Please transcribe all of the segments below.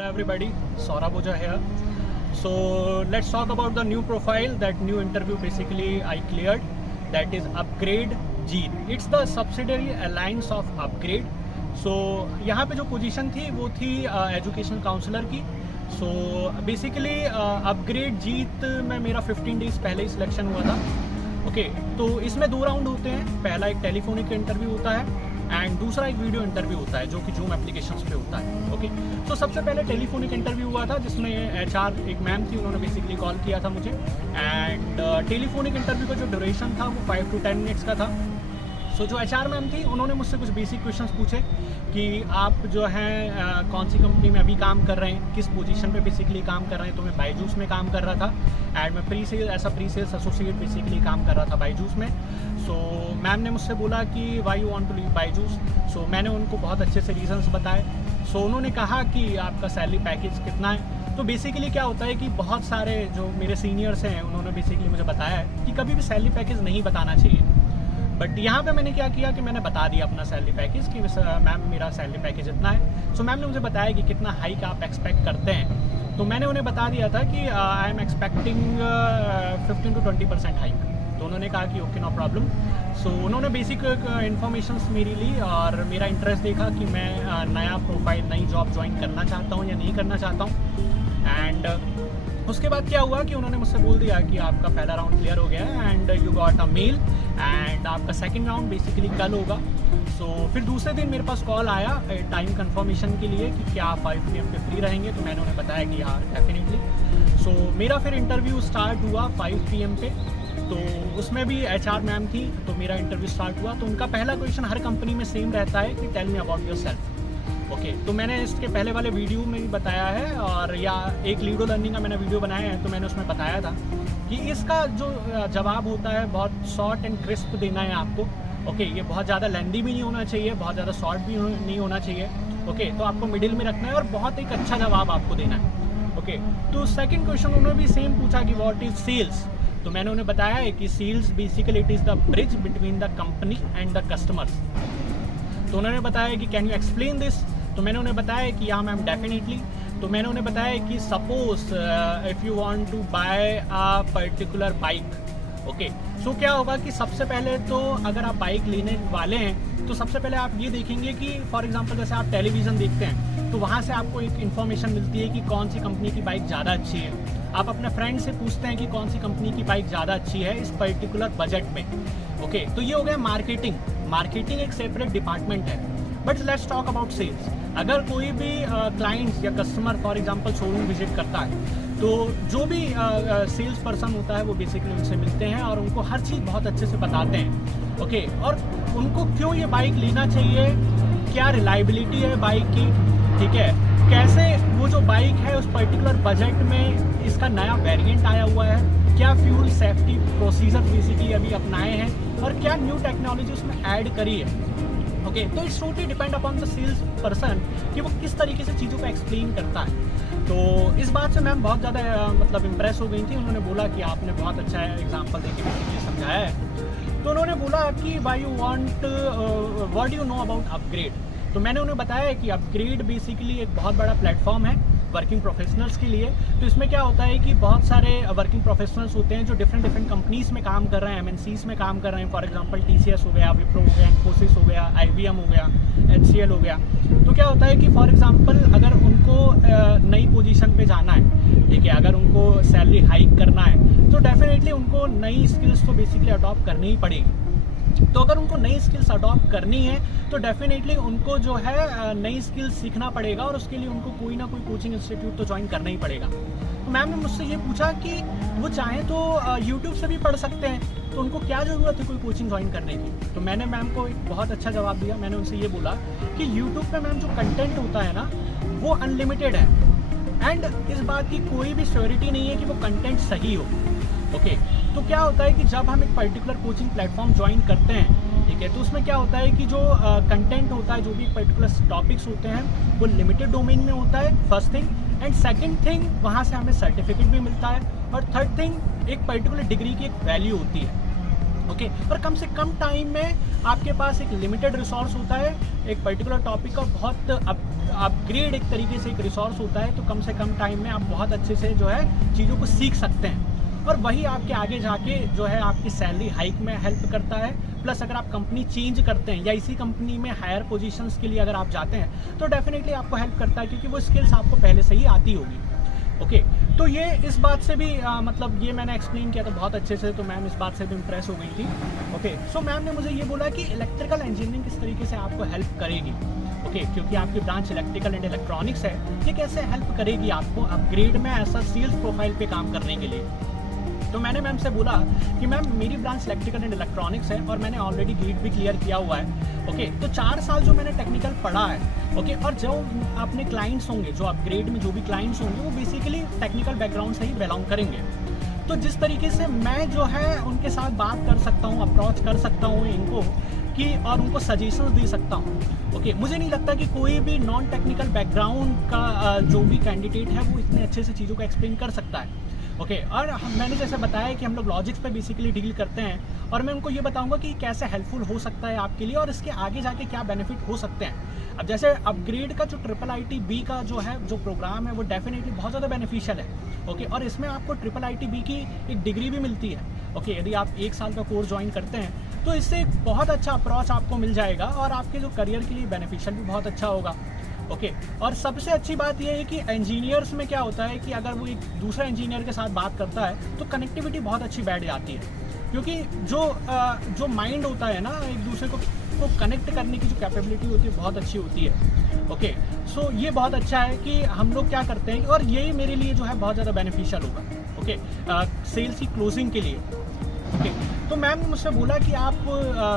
Hello everybody, Saurabh Oja here. So let's talk about the new profile, that new interview basically I cleared, that is Upgrade Jeet. It's the subsidiary alliance of Upgrade. So यहाँ पे जो position थी वो थी educational counsellor की. So basically upgrade जीत में मेरा 15 days पहले ही सिलेक्शन हुआ था. ओके तो इसमें 2 राउंड होते हैं. पहला एक टेलीफोनिक इंटरव्यू होता है एंड दूसरा एक वीडियो इंटरव्यू होता है जो कि जूम एप्लीकेशंस पे होता है. ओके तो सबसे पहले टेलीफोनिक इंटरव्यू हुआ था जिसमें एचआर एक मैम थी, उन्होंने बेसिकली कॉल किया था मुझे. एंड टेलीफोनिक इंटरव्यू का जो ड्यूरेशन था वो 5 to 10 मिनट्स का था. सो जो एचआर मैम थी उन्होंने मुझसे कुछ बेसिक क्वेश्चंस पूछे कि आप जो हैं कौन सी कंपनी में अभी काम कर रहे हैं, किस पोजीशन पे बेसिकली काम कर रहे हैं. तो मैं बायजूस में काम कर रहा था एंड मैं प्री सेल्स एसोसिएट बेसिकली काम कर रहा था बायजूस में. सो मैम ने मुझसे बोला कि why you want to leave Byju's. So मैंने उनको बहुत अच्छे से रीजंस बताए. सो उन्होंने कहा कि आपका सैलरी पैकेज कितना है. तो बेसिकली क्या होता है कि बहुत सारे जो मेरे सीनियर्स हैं उन्होंने बेसिकली मुझे बताया है कि कभी भी सैलरी पैकेज नहीं बताना चाहिए. बट यहाँ पे मैंने क्या किया कि मैंने बता दिया अपना सैलरी पैकेज कि मैम मेरा सैलरी पैकेज इतना है. सो मैम ने मुझे बताया कि कितना हाइक आप एक्सपेक्ट करते हैं. तो मैंने उन्हें बता दिया था कि I am expecting 15 to 20% hike. तो उन्होंने कहा कि ओके नो प्रॉब्लम. सो उन्होंने बेसिक इन्फॉर्मेशंस मेरी ली और मेरा इंटरेस्ट देखा कि मैं नया प्रोफाइल नई जॉब ज्वाइन करना चाहता हूँ या नहीं करना चाहता हूँ. एंड उसके बाद क्या हुआ कि उन्होंने मुझसे बोल दिया कि आपका पहला राउंड क्लियर हो गया है and you got a male and आपका सेकंड राउंड बेसिकली कल होगा. सो फिर दूसरे दिन मेरे पास कॉल आया टाइम कंफर्मेशन के लिए कि क्या आप 5 PM पे फ्री रहेंगे. तो मैंने उन्हें बताया कि हाँ डेफिनेटली. सो मेरा फिर इंटरव्यू स्टार्ट हुआ 5 PM पे. तो उसमें भी एचआर मैम थी तो मेरा इंटरव्यू स्टार्ट हुआ. तो उनका पहला क्वेश्चन हर कंपनी में सेम रहता है कि tell me about yourself. Okay तो मैंने इसके पहले वाले वीडियो में भी बताया है और या एक लीडो लर्निंग का मैंने वीडियो बनाया है तो मैंने उसमें बताया था कि इसका जो जवाब होता है बहुत शॉर्ट एंड क्रिस्प देना है आपको. ओके ये बहुत ज़्यादा लेंदी भी नहीं होना चाहिए, बहुत ज़्यादा शॉर्ट भी नहीं होना चाहिए. ओके तो आपको मिडिल में रखना है और बहुत एक अच्छा जवाब आपको देना है. ओके तो सेकंड क्वेश्चन उन्होंने भी सेम पूछा कि व्हाट इज सेल्स. तो मैंने उन्हें बताया है कि sales basically it is the bridge between the company and the customers. तो उन्होंने बताया कि कैन यू एक्सप्लेन दिस. तो मैंने उन्हें बताया कि हाँ मैम डेफिनेटली. तो मैंने उन्हें बताया कि suppose if you want to buy a particular bike. Okay so क्या होगा कि सबसे पहले तो अगर आप बाइक लेने वाले हैं तो सबसे पहले आप ये देखेंगे कि फॉर एग्जांपल जैसे आप टेलीविज़न देखते हैं तो वहाँ से आपको एक इन्फॉर्मेशन मिलती है कि कौन सी कंपनी की बाइक ज़्यादा अच्छी है. आप अपने फ्रेंड से पूछते हैं कि कौन सी कंपनी की बाइक ज़्यादा अच्छी है इस पर्टिकुलर बजट में. ओके तो ये हो गया मार्केटिंग. मार्केटिंग एक सेपरेट डिपार्टमेंट है. But let's talk about sales. अगर कोई भी क्लाइंट या customer for example showroom visit करता है तो जो भी सेल्स पर्सन होता है वो बेसिकली उनसे मिलते हैं और उनको हर चीज़ बहुत अच्छे से बताते हैं. ओके और उनको क्यों ये बाइक लेना चाहिए, क्या रिलायबिलिटी है बाइक की, ठीक है, कैसे वो जो बाइक है उस पर्टिकुलर बजट में इसका नया वेरिएंट आया हुआ है, क्या फ्यूल सेफ्टी प्रोसीजर बेसिकली अभी अपनाए हैं और क्या न्यू टेक्नोलॉजी उसमें ऐड करी है. ओके तो it's totally depend upon the sales person कि वो किस तरीके से चीज़ों को एक्सप्लेन करता है. तो इस बात से मैम बहुत ज़्यादा मतलब इम्प्रेस हो गई थी. उन्होंने बोला कि आपने बहुत अच्छा एग्जांपल देके बेसिकली समझाया है. तो उन्होंने बोला कि why you want what you know about upgrade. तो मैंने उन्हें बताया कि अपग्रेड बेसिकली एक बहुत बड़ा प्लेटफॉर्म है वर्किंग प्रोफेशनल्स के लिए. तो इसमें क्या होता है कि बहुत सारे वर्किंग प्रोफेशनल्स होते हैं जो डिफरेंट कंपनीज़ में काम कर रहे हैं, MNCs में काम कर रहे हैं. फॉर एग्जांपल TCS हो गया, विप्रो हो गया, इन्फोसिस हो गया, IBM हो गया, HCL हो गया. तो क्या होता है कि फॉर एग्जांपल अगर उनको नई पोजीशन पे जाना है, ठीक है, अगर उनको सैलरी हाइक करना है तो डेफिनेटली उनको नई स्किल्स तो बेसिकली अडॉप्ट करनी ही पड़ेगी. तो अगर उनको नई स्किल्स अडॉप्ट करनी है तो डेफिनेटली उनको जो है नई स्किल्स सीखना पड़ेगा और उसके लिए उनको कोई ना कोई कोचिंग इंस्टीट्यूट तो ज्वाइन करना ही पड़ेगा. तो मैम ने मुझसे ये पूछा कि वो चाहें तो यूट्यूब से भी पढ़ सकते हैं तो उनको क्या ज़रूरत है कोई कोचिंग ज्वाइन करने की. तो मैंने मैम को एक बहुत अच्छा जवाब दिया. मैंने उनसे ये बोला कि यूट्यूब पे मैम जो कंटेंट होता है ना वो अनलिमिटेड है एंड इस बात की कोई भी श्योरिटी नहीं है कि वो कंटेंट सही हो. ओके तो क्या होता है कि जब हम एक पर्टिकुलर कोचिंग प्लेटफॉर्म ज्वाइन करते हैं, ठीक है, तो उसमें क्या होता है कि जो कंटेंट होता है, जो भी पर्टिकुलर टॉपिक्स होते हैं वो लिमिटेड डोमेन में होता है, first thing. And second thing वहाँ से हमें सर्टिफिकेट भी मिलता है. और थर्ड थिंग एक पर्टिकुलर डिग्री की एक वैल्यू होती है. ओके और कम से कम टाइम में आपके पास एक लिमिटेड रिसोर्स होता है, एक पर्टिकुलर टॉपिक का बहुत अपग्रेड एक तरीके से एक रिसोर्स होता है, तो कम से कम टाइम में आप बहुत अच्छे से जो है चीज़ों को सीख सकते हैं और वही आपके आगे जाके जो है आपकी सैलरी हाइक में हेल्प करता है। प्लस अगर आप कंपनी चेंज करते हैं या इसी कंपनी में हायर पोजीशंस के लिए अगर आप जाते हैं तो डेफिनेटली आपको हेल्प करता है, क्योंकि वो स्किल्स आपको पहले से ही आती होगी। ओके तो ये इस बात से भी मतलब ये मैंने एक्सप्लेन किया था बहुत अच्छे से, तो मैम इस बात से भी इम्प्रेस हो गई थी। ओके सो मैम ने मुझे ये बोला कि इलेक्ट्रिकल इंजीनियरिंग किस तरीके से आपको हेल्प करेगी। ओके क्योंकि आपकी ब्रांच इलेक्ट्रिकल एंड इलेक्ट्रॉनिक्स है, ये कैसे हेल्प करेगी आपको अपग्रेड में ऐसा सेल्स प्रोफाइल पे काम करने के लिए। तो मैंने मैम से बोला कि मैम मेरी ब्रांच इलेक्ट्रिकल एंड इलेक्ट्रॉनिक्स है और मैंने ऑलरेडी गेट भी क्लियर किया हुआ है। ओके तो 4 साल जो मैंने टेक्निकल पढ़ा है, ओके और जो अपने क्लाइंट्स होंगे, जो अपग्रेड में जो भी क्लाइंट्स होंगे वो बेसिकली टेक्निकल बैकग्राउंड से ही बिलोंग करेंगे। तो जिस तरीके से मैं जो है उनके साथ बात कर सकता हूँ, अप्रोच कर सकता हूँ इनको कि और उनको सजेशंस दे सकता हूँ। ओके मुझे नहीं लगता कि कोई भी नॉन टेक्निकल बैकग्राउंड का जो भी कैंडिडेट है वो इतने अच्छे से चीज़ों को एक्सप्लेन कर सकता है। ओके और मैंने जैसे बताया कि हम लोग लॉजिक्स पे बेसिकली डील करते हैं और मैं उनको ये बताऊंगा कि कैसे हेल्पफुल हो सकता है आपके लिए और इसके आगे जाके क्या बेनिफिट हो सकते हैं। अब जैसे अपग्रेड का जो IIIT-B का जो है जो प्रोग्राम है वो डेफिनेटली बहुत ज़्यादा बेनिफिशियल है। ओके और इसमें आपको IIIT-B की एक डिग्री भी मिलती है। ओके यदि आप 1 साल का कोर्स ज्वाइन करते हैं तो इससे एक बहुत अच्छा अप्रोच आपको मिल जाएगा और आपके जो करियर के लिए बेनिफिशियल भी बहुत अच्छा होगा। ओके और सबसे अच्छी बात यह है कि इंजीनियर्स में क्या होता है कि अगर वो एक दूसरा इंजीनियर के साथ बात करता है तो कनेक्टिविटी बहुत अच्छी बैठ जाती है, क्योंकि जो माइंड होता है ना एक दूसरे को कनेक्ट करने की जो कैपेबिलिटी होती है बहुत अच्छी होती है। ओके सो ये बहुत अच्छा है कि हम लोग क्या करते हैं और यही मेरे लिए जो है बहुत ज़्यादा बेनिफिशियल होगा। ओके सेल्स की क्लोजिंग के लिए। ओके तो मैम ने मुझसे बोला कि आप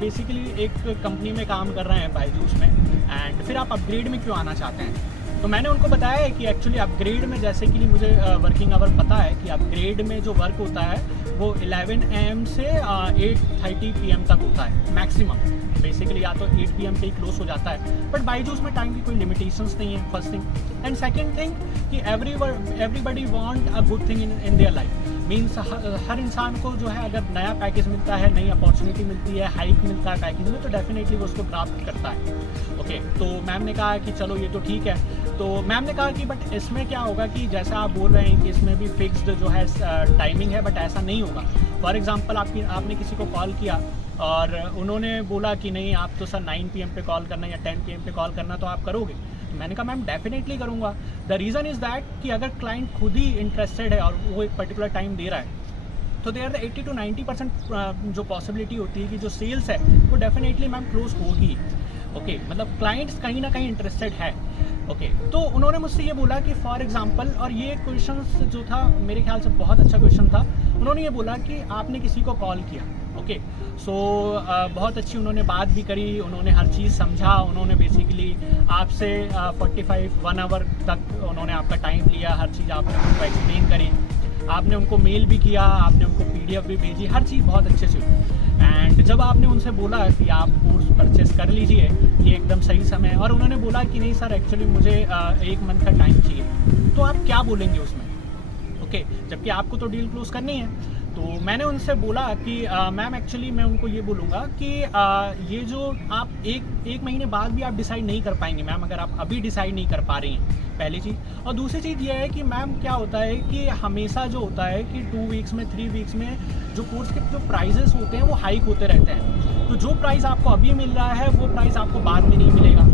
बेसिकली एक कंपनी में काम कर रहे हैं बायजूस में एंड फिर आप अपग्रेड में क्यों आना चाहते हैं। तो मैंने उनको बताया है कि एक्चुअली अपग्रेड में जैसे कि मुझे वर्किंग आवर पता है कि अपग्रेड में जो वर्क होता है वो 11 AM से 8:30 PM तक होता है मैक्सिमम। बेसिकली या तो 8 PM पे ही क्लोज हो जाता है, बट बायजूस में टाइम की कोई लिमिटेशंस नहीं है, first thing. And second thing कि everybody want a good thing in their life. Means हर इंसान को जो है अगर नया पैकेज मिलता है, नई अपॉर्चुनिटी मिलती है, हाइक मिलता है पैकेज में, तो डेफिनेटली वो उसको प्राप्त करता है। ओके तो मैम ने कहा कि चलो ये तो ठीक है। तो मैम ने कहा कि बट इसमें क्या होगा कि जैसा आप बोल रहे हैं कि इसमें भी फिक्स्ड जो है टाइमिंग है, बट ऐसा नहीं होगा। फॉर एग्जांपल आपने किसी को कॉल किया और उन्होंने बोला कि नहीं आप तो सर 9 PM पे कॉल करना या 10 PM पे कॉल करना, तो आप करोगे? मैंने कहा मैम डेफिनेटली करूँगा। द रीज़न इज़ दैट कि अगर क्लाइंट खुद ही इंटरेस्टेड है और वो एक पर्टिकुलर टाइम दे रहा है तो देयर द 80 to 90% जो पॉसिबिलिटी होती है कि जो सेल्स है वो डेफिनेटली मैम क्लोज होगी। ओके मतलब क्लाइंट्स कहीं ना कहीं इंटरेस्टेड है। ओके तो उन्होंने मुझसे ये बोला कि फॉर एग्जांपल, और ये क्वेश्चन जो था मेरे ख्याल से बहुत अच्छा क्वेश्चन था, उन्होंने ये बोला कि आपने किसी को कॉल किया। ओके सो बहुत अच्छी उन्होंने बात भी करी, उन्होंने हर चीज़ समझा, उन्होंने बेसिकली आपसे 1 आवर तक उन्होंने आपका टाइम लिया, हर चीज़ आपने उनको एक्सप्लेन करी, आपने उनको मेल भी किया, आपने उनको PDF भी भेजी, हर चीज़ बहुत अच्छे से हुई। एंड जब आपने उनसे बोला कि आप कोर्स परचेस कर लीजिए, ये एकदम सही समय है, और उन्होंने बोला कि नहीं सर एक्चुअली मुझे 1 मंथ का टाइम चाहिए, तो आप क्या बोलेंगे उसमें? ओके जबकि आपको तो डील क्लोज करनी है। तो मैंने उनसे बोला कि मैम एक्चुअली मैं उनको ये बोलूँगा कि ये जो आप एक महीने बाद भी आप डिसाइड नहीं कर पाएंगे मैम, अगर आप अभी डिसाइड नहीं कर पा रही हैं, पहली चीज़। और दूसरी चीज़ ये है कि मैम क्या होता है कि हमेशा जो होता है कि 2 वीक्स में 3 वीक्स में जो कोर्स के जो प्राइजेस होते हैं वो हाइक होते रहते हैं, तो जो प्राइस आपको अभी मिल रहा है वो प्राइस आपको बाद में नहीं मिलेगा।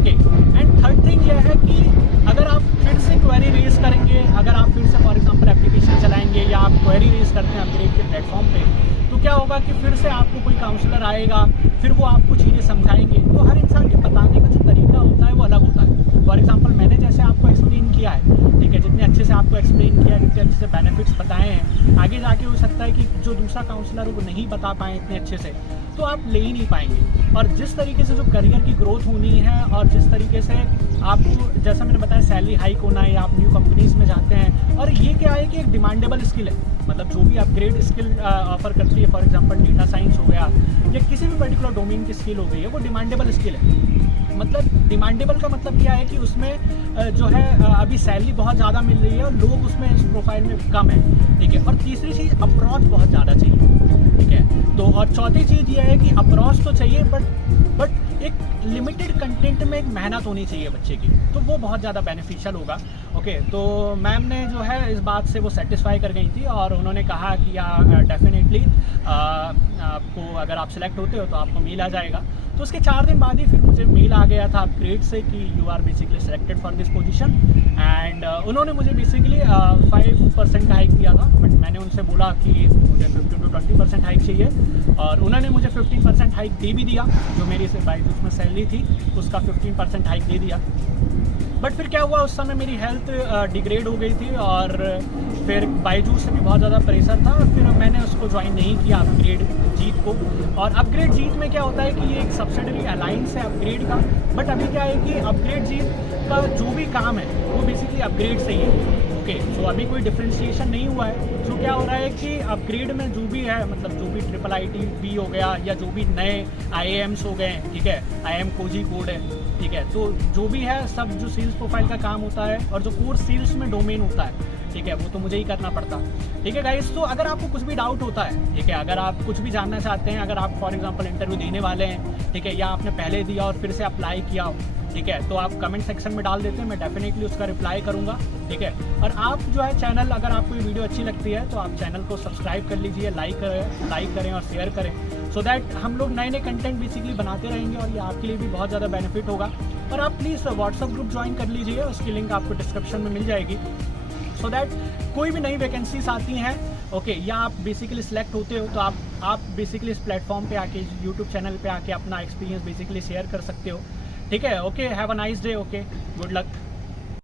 ओके एंड थर्ड थिंग ये है कि अगर आप फिर से क्वेरी रेज करेंगे, अगर आप फिर से फॉर एग्जांपल एप्लीकेशन चलाएंगे या आप क्वेरी रेज करते हैं अपग्रेड के प्लेटफॉर्म पे, तो क्या होगा कि फिर से आपको कोई काउंसलर आएगा, फिर वो आपको चीज़ें समझाएंगे। तो हर इंसान के बताने का जो तरीका होता है वो अलग होता है। फॉर एग्जांपल मैंने जैसे आपको एक्सप्लेन किया है, ठीक है, जितने अच्छे से आपको एक्सप्लेन किया, जितने अच्छे से बेनिफिट्स बताए हैं, आगे जाके हो सकता है कि जो दूसरा काउंसलर है वो नहीं बता पाए इतने अच्छे से, तो आप ले ही नहीं पाएंगे। और जिस तरीके से जो करियर की ग्रोथ होनी है और जिस तरीके से आपको, जैसा मैंने बताया, सैलरी हाइक होना है या आप न्यू कंपनीज में जाते हैं, और ये क्या है कि एक डिमांडेबल स्किल है, मतलब जो भी अपग्रेड स्किल ऑफर करती है, फॉर एग्जांपल डेटा साइंस हो गया या किसी भी पर्टिकुलर डोमेन की स्किल हो गई है, वो डिमांडेबल स्किल है। मतलब डिमांडेबल का मतलब क्या है कि उसमें जो है अभी सैलरी बहुत ज़्यादा मिल रही है और लोग उसमें इस प्रोफाइल में कम है, ठीक है। और तीसरी चीज़ अप्रोच बहुत ज़्यादा चाहिए, ठीक है। तो और चौथी चीज़ ये है कि अप्रोच तो चाहिए बट एक लिमिटेड कंटेंट में एक मेहनत होनी चाहिए बच्चे की, तो वो बहुत ज़्यादा बेनिफिशियल होगा। ओके, तो मैम ने जो है इस बात से वो सेटिस्फाई कर गई थी और उन्होंने कहा कि डेफिनेटली आपको अगर आप सिलेक्ट होते हो तो आपको मेल आ जाएगा। तो उसके 4 दिन बाद ही फिर मुझे मेल आ गया था अपग्रेड से कि you are basically selected for this position. And उन्होंने मुझे बेसिकली 5% का हाइक दिया था, बट मैंने उनसे बोला कि मुझे 15 to 20% हाइक चाहिए और उन्होंने मुझे 15% हाइक दे भी दिया। जो मेरी बायजूस में सैलरी थी उसका 15% हाइक दे दिया। बट फिर क्या हुआ, उस समय मेरी हेल्थ डिग्रेड हो गई थी और फिर बायजूस से भी बहुत ज़्यादा प्रेशर था, फिर मैंने उसको ज्वाइन नहीं किया अपग्रेड जीत को। और अपग्रेड जीत में क्या होता है कि ये एक सब्सिडरी अलायंस है अपग्रेड का, बट अभी क्या है कि अपग्रेड जीत का जो भी काम है वो बेसिकली अपग्रेड से ही है। ओके, सो अभी कोई डिफ्रेंशिएशन नहीं हुआ है। सो क्या हो रहा है कि अपग्रेड में जो भी है, मतलब जो भी IIIT हो गया या जो भी नए IIMs हो गए, ठीक है, IIM कोजी कोड है, ठीक है, तो जो भी है सब जो सेल्स प्रोफाइल का काम होता है और जो कोर सेल्स में डोमेन होता है, ठीक है, वो तो मुझे ही करना पड़ता। ठीक है गाइस, तो अगर आपको कुछ भी डाउट होता है, ठीक है, अगर आप कुछ भी जानना चाहते हैं, अगर आप फॉर एग्जांपल इंटरव्यू देने वाले हैं, ठीक है, या आपने पहले दिया और फिर से अप्लाई किया, ठीक है, तो आप कमेंट सेक्शन में डाल देते हैं, मैं डेफिनेटली उसका रिप्लाई करूंगा, ठीक है। और आप जो है चैनल, अगर आपको ये वीडियो अच्छी लगती है तो आप चैनल को सब्सक्राइब कर लीजिए, लाइक करें और शेयर करें, सो दैट हम लोग नए नए कंटेंट बेसिकली बनाते रहेंगे और ये आपके लिए भी बहुत ज़्यादा बेनिफिट होगा। और आप प्लीज़ व्हाट्सअप ग्रुप ज्वाइन कर लीजिए, उसकी लिंक आपको डिस्क्रिप्शन में मिल जाएगी, सो दैट कोई भी नई वैकेंसीज आती हैं, ओके, या आप बेसिकली सिलेक्ट होते हो तो आप बेसिकली इस प्लेटफॉर्म पे आके, यूट्यूब चैनल पे आके अपना एक्सपीरियंस बेसिकली शेयर कर सकते हो, ठीक है। Okay, have a nice day, okay, good luck.